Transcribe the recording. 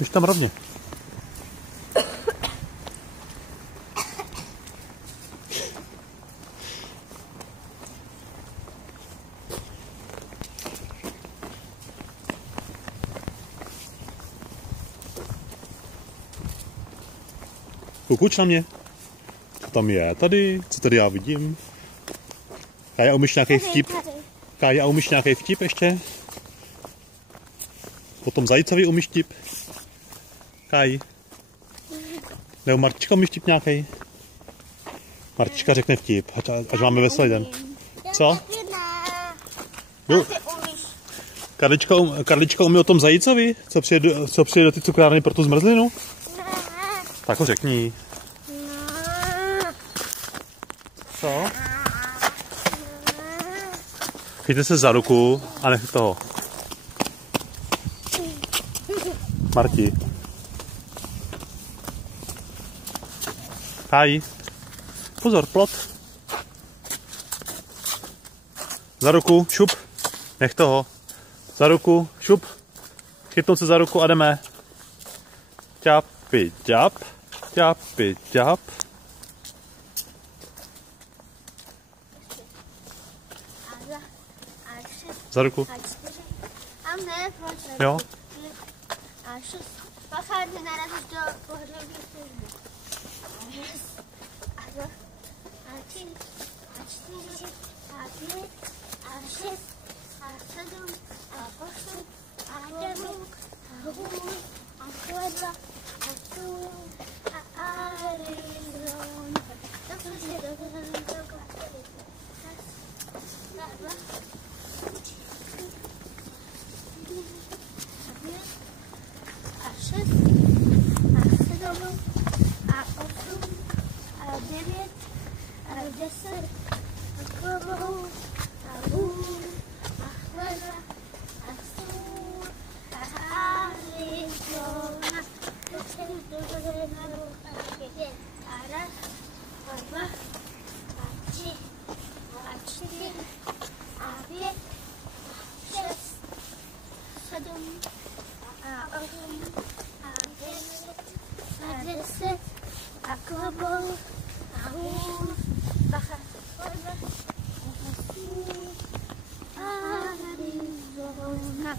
Už tam rovně. Kukuč na mě. Co tam je tady? Co tady já vidím? Kája, umíš nějaký vtip? Kája, umíš nějaký vtip ještě? Potom zajícovi umíš vtip? Káji? Nebo Martička umíš vtip nějaký? Martička řekne vtip, ať máme veselý den. Co? Karlička umí o tom zajícovi? Co přijde do ty cukrárny pro tu zmrzlinu? Tak ho řekni. Co? Chyťte se za ruku a nech toho. Marti. Háj. Pozor, plot. Za ruku, šup. Nech toho. Za ruku, šup. Chytnout se za ruku a jdeme. Ťapi, ťap. Ťapi, ťap. Za ruku. Jo. A 6. Bacha, nenarazíš do pohřební služby. A 2. A 3. A 4. A 5. A 6. A 7. A 8. A 9. A 10. A 12. A 2. A Arizona. A klobou, a hůl, bacha, a Arizona,